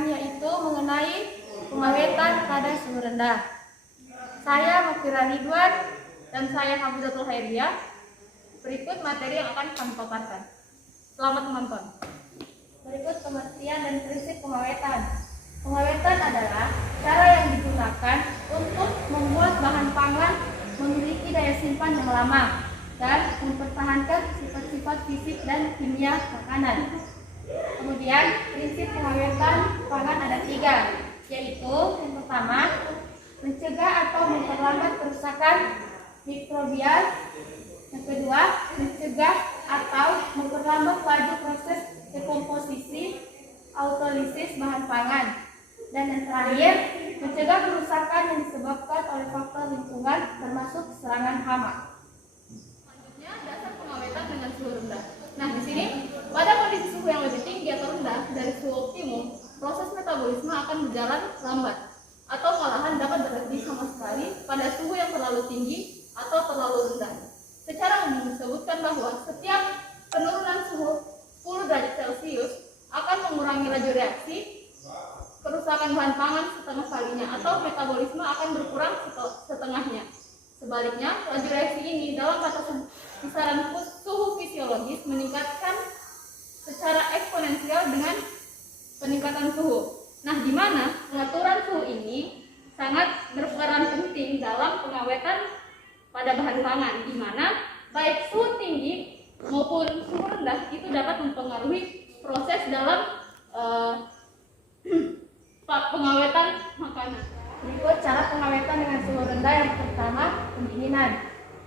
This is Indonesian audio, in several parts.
sampaikan yaitu mengenai pengawetan pada suhu rendah. Saya Mufira Ridwan dan saya Hafizatul Khairiyah. Berikut materi yang akan kami paparkan. Selamat menonton. Berikut pengertian dan prinsip pengawetan. Pengawetan adalah cara yang digunakan untuk membuat bahan pangan memiliki daya simpan yang lama dan mempertahankan sifat-sifat fisik dan kimia makanan. Kemudian prinsip pengawetan pangan ada 3, yaitu yang pertama, mencegah atau memperlambat kerusakan mikrobial. Yang kedua, mencegah atau memperlambat laju proses dekomposisi autolisis bahan pangan. Dan yang terakhir, mencegah kerusakan yang disebabkan oleh faktor lingkungan termasuk serangan hama. Selanjutnya, dasar pengawetan dengan suhu rendah. Nah, di sini pada kondisi suhu yang lebih tinggi atau rendah dari suhu optimum, proses metabolisme akan berjalan lambat atau malahan dapat berhenti sama sekali pada suhu yang terlalu tinggi atau terlalu rendah. Secara umum disebutkan bahwa setiap penurunan suhu 10 derajat Celcius akan mengurangi laju reaksi kerusakan bahan pangan setengah kalinya atau metabolisme akan berkurang setengahnya. Sebaliknya, laju reaksi ini dalam batasan kisaran suhu fisiologis meningkatkan secara eksponensial dengan peningkatan suhu. Nah, di mana pengaturan suhu ini sangat berperan penting dalam pengawetan pada bahan pangan, di mana baik suhu tinggi maupun suhu rendah itu dapat mempengaruhi proses dalam pengawetan makanan. Berikut cara pengawetan dengan suhu rendah. Yang pertama, pendinginan.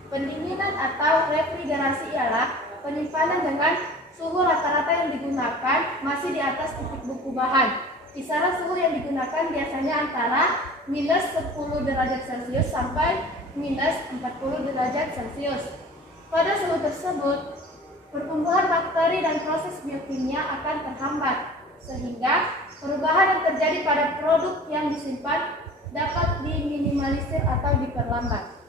Pendinginan atau refrigerasi ialah penyimpanan dengan suhu rata-rata yang digunakan masih di atas titik beku bahan. Kisaran suhu yang digunakan biasanya antara minus 10 derajat Celcius sampai minus 40 derajat Celcius. Pada suhu tersebut, pertumbuhan bakteri dan proses biokimia akan terhambat, sehingga perubahan yang terjadi pada produk yang disimpan dapat diminimalisir atau diperlambat.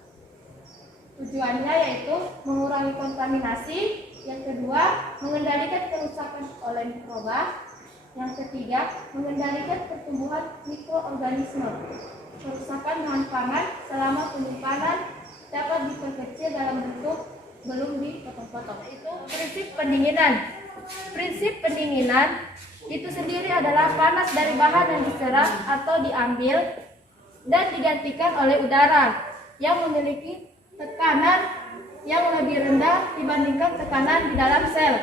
Tujuannya yaitu mengurangi kontaminasi. Yang kedua, mengendalikan kerusakan oleh mikroba. Yang ketiga, mengendalikan pertumbuhan mikroorganisme. Kerusakan bahan pangan selama penyimpanan dapat diperkecil dalam bentuk belum dipotong-potong. Itu prinsip pendinginan. Prinsip pendinginan itu sendiri adalah panas dari bahan yang diserap atau diambil dan digantikan oleh udara yang memiliki tekanan yang lebih rendah dibandingkan tekanan di dalam sel,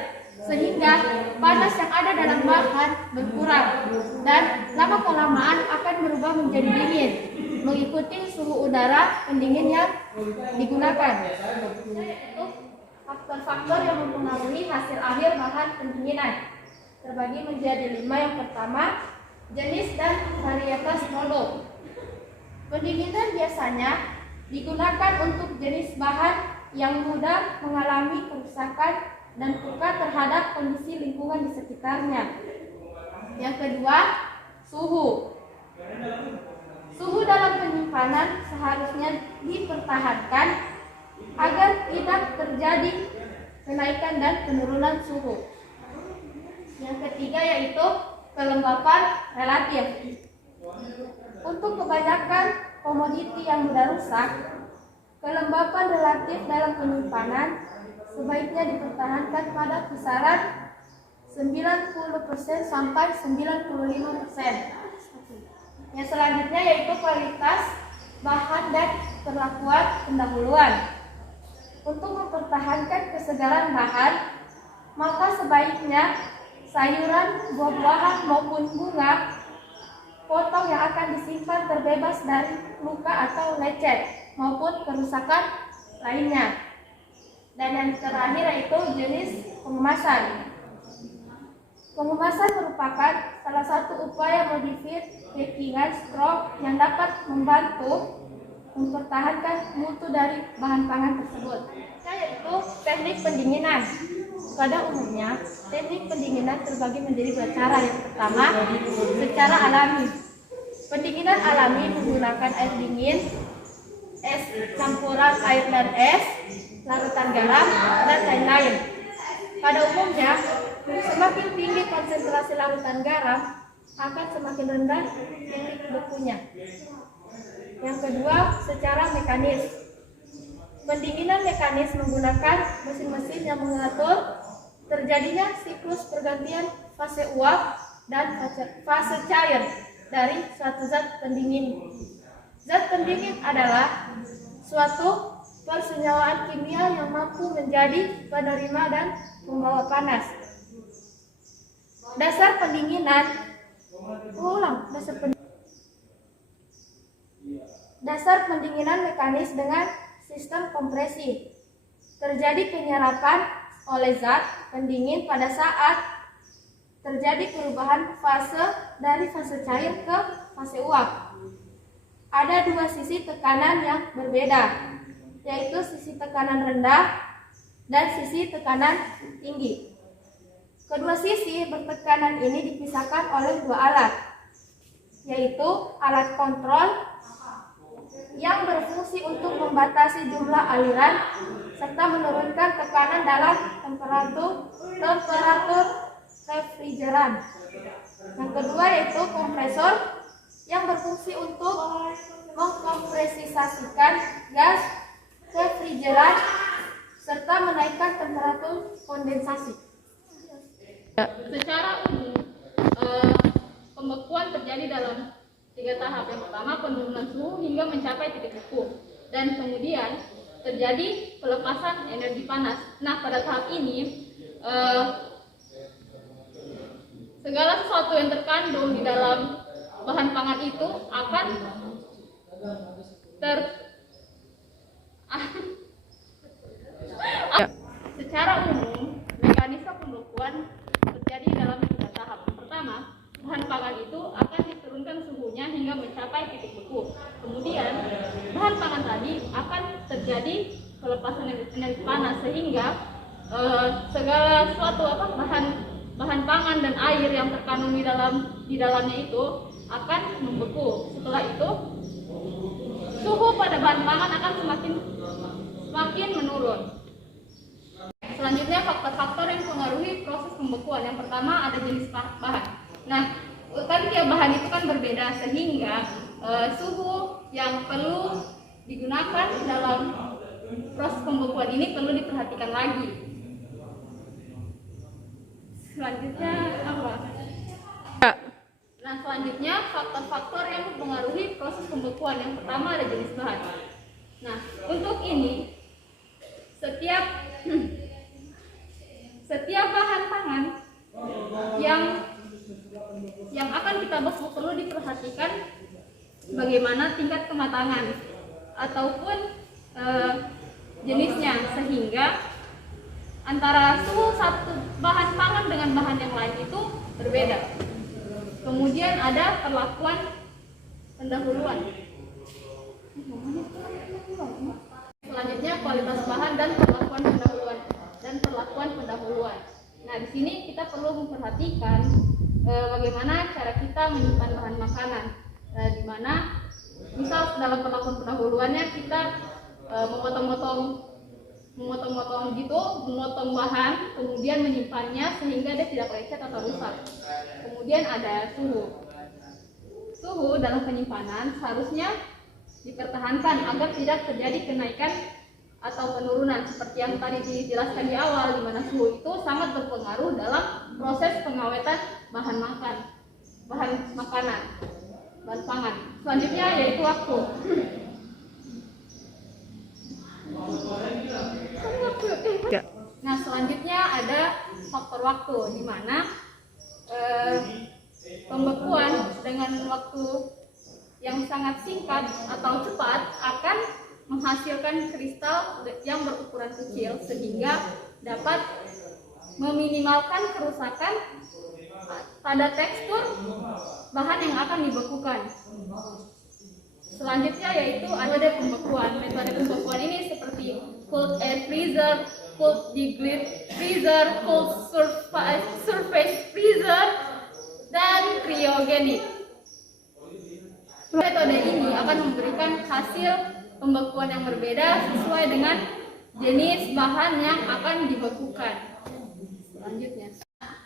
sehingga panas yang ada dalam bahan berkurang dan lama-kelamaan akan berubah menjadi dingin mengikuti suhu udara pendingin yang digunakan. Yaitu faktor-faktor yang mempengaruhi hasil akhir bahan pendinginan terbagi menjadi 5. Yang pertama, jenis dan varietas produk. Pendinginan biasanya digunakan untuk jenis bahan yang mudah mengalami kerusakan dan peka terhadap kondisi lingkungan di sekitarnya. Yang kedua, suhu. Suhu dalam penyimpanan seharusnya dipertahankan agar tidak terjadi kenaikan dan penurunan suhu. Yang ketiga yaitu kelembapan relatif. Untuk kebanyakan komoditi yang mudah rusak, kelembapan relatif dalam penyimpanan sebaiknya dipertahankan pada kisaran 90% sampai 95%. Yang selanjutnya yaitu kualitas bahan dan perlakuan pendahuluan. Untuk mempertahankan kesegaran bahan, maka sebaiknya sayuran, buah-buahan maupun bunga potong yang akan disimpan terbebas dari luka atau lecet maupun kerusakan lainnya. Dan yang terakhir yaitu jenis pengemasan. Pengemasan merupakan salah satu upaya modifir packingan strok yang dapat membantu mempertahankan mutu dari bahan pangan tersebut. Yaitu teknik pendinginan. Pada umumnya, teknik pendinginan terbagi menjadi 2 cara. Yang pertama, secara alami. Pendinginan alami menggunakan air dingin, es campuran air dan es, larutan garam, dan lain-lain. Pada umumnya, semakin tinggi konsentrasi larutan garam akan semakin rendah titik bekunya. Yang kedua, secara mekanis. Pendinginan mekanis menggunakan mesin-mesin yang mengatur terjadinya siklus pergantian fase uap dan fase cair dari suatu zat pendingin. Zat pendingin adalah suatu persenyawaan kimia yang mampu menjadi penerima dan pembawa panas. Dasar pendinginan Dasar pendinginan mekanis dengan sistem kompresi. Terjadi penyerapan oleh zat pendingin pada saat terjadi perubahan fase dari fase cair ke fase uap. Ada dua sisi tekanan yang berbeda, yaitu sisi tekanan rendah dan sisi tekanan tinggi. Kedua sisi bertekanan ini dipisahkan oleh dua alat, yaitu alat kontrol yang berfungsi untuk membatasi jumlah aliran serta menurunkan tekanan dalam temperatur refrigeran. Yang kedua yaitu kompresor yang berfungsi untuk mengkompresisasikan gas refrigeran serta menaikkan temperatur kondensasi. Secara umum, pembekuan terjadi dalam 3 tahap. Yang pertama, penurunan suhu hingga mencapai titik beku, dan kemudian terjadi pelepasan energi panas. Nah, pada tahap ini segala sesuatu yang terkandung di dalam bahan pangan itu akan secara umum, mekanisme pembekuan terjadi dalam 3 tahap. Pertama, bahan pangan itu akan diturunkan suhunya hingga mencapai titik beku. Kemudian, bahan pangan tadi akan terjadi pelepasan energi panas sehingga segala sesuatu bahan pangan dan air yang terkandung di dalamnya itu akan membeku. Setelah itu, suhu pada bahan pangan akan semakin menurun. Selanjutnya, faktor-faktor yang mempengaruhi proses pembekuan. Yang pertama, ada jenis bahan. Nah, kan tiap bahan itu kan berbeda, sehingga suhu yang perlu digunakan dalam proses pembekuan ini perlu diperhatikan lagi. Selanjutnya apa? Nah, selanjutnya faktor-faktor yang mempengaruhi proses pembekuan. Yang pertama ada jenis bahan. Nah, untuk ini setiap bahan pangan yang akan kita beku perlu diperhatikan bagaimana tingkat kematangan ataupun jenisnya, sehingga antara suhu satu bahan pangan dengan bahan yang lain itu berbeda. Kemudian ada perlakuan pendahuluan. Selanjutnya kualitas bahan dan perlakuan pendahuluan. Nah, di sini kita perlu memperhatikan bagaimana cara kita menyimpan bahan makanan. Di mana misal dalam perlakuan pendahuluannya kita memotong bahan, kemudian menyimpannya sehingga dia tidak lecet atau rusak. Kemudian ada suhu. Suhu dalam penyimpanan seharusnya dipertahankan agar tidak terjadi kenaikan atau penurunan seperti yang tadi dijelaskan di awal, di mana suhu itu sangat berpengaruh dalam proses pengawetan bahan pangan. Selanjutnya yaitu waktu. Nah, selanjutnya ada faktor waktu, di mana pembekuan dengan waktu yang sangat singkat atau cepat akan menghasilkan kristal yang berukuran kecil sehingga dapat meminimalkan kerusakan pada tekstur bahan yang akan dibekukan. Selanjutnya yaitu metode pembekuan. Metode pembekuan ini seperti cold air freezer, cold degree freezer, cold surface freezer, dan cryogenik. Metode ini akan memberikan hasil pembekuan yang berbeda sesuai dengan jenis bahan yang akan dibekukan. Selanjutnya,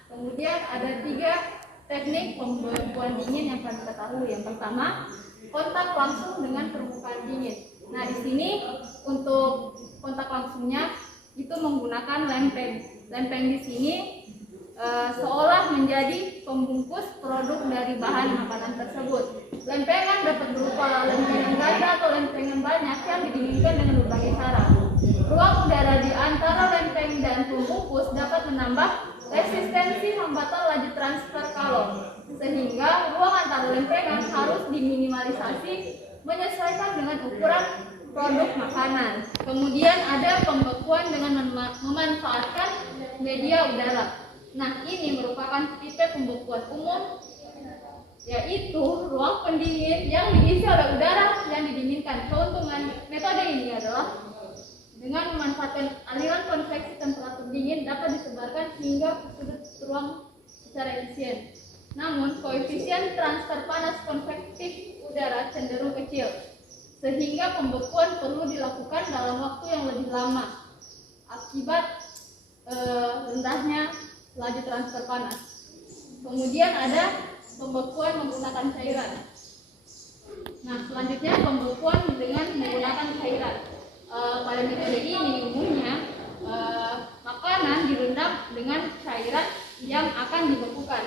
kemudian ada 3 teknik pembekuan dingin yang kalian ketahui. Yang pertama, kontak langsung dengan permukaan dingin. Nah, di sini untuk kontak langsungnya itu menggunakan lempeng. Lempeng di sini seolah menjadi pembungkus produk dari bahan makanan tersebut. Lempengan dapat berupa lempengan ganda atau lempengan banyak yang didinginkan dengan berbagai cara. Ruang udara di antara lempeng dan pembungkus dapat menambah resistensi hambatan laju transfer kalor, sehingga ruang antara lempengan harus diminimalisasi menyesuaikan dengan ukuran produk makanan. Kemudian ada pembekuan dengan memanfaatkan media udara. Nah, ini merupakan tipe pembekuan umum, yaitu ruang pendingin yang diisi oleh udara yang didinginkan. Keuntungan metode ini adalah dengan memanfaatkan aliran konveksi temperatur dingin dapat disebarkan hingga ke sudut ruang secara efisien. Namun, koefisien transfer panas konvektif udara cenderung kecil, sehingga pembekuan perlu dilakukan dalam waktu yang lebih lama akibat rendahnya laju transfer panas. Kemudian ada pembekuan menggunakan cairan. Nah, selanjutnya pembekuan dengan menggunakan cairan. Pada metode ini umumnya makanan direndam dengan cairan yang akan dibekukan.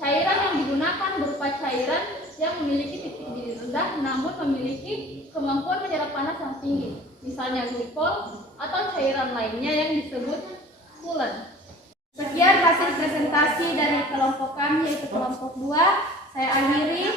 Cairan yang digunakan berupa cairan yang memiliki titik didih rendah namun memiliki kemampuan menyerap panas yang tinggi, misalnya glikol atau cairan lainnya yang disebut coolant. Sekian hasil presentasi dari kelompok kami, yaitu kelompok 2. Saya akhiri.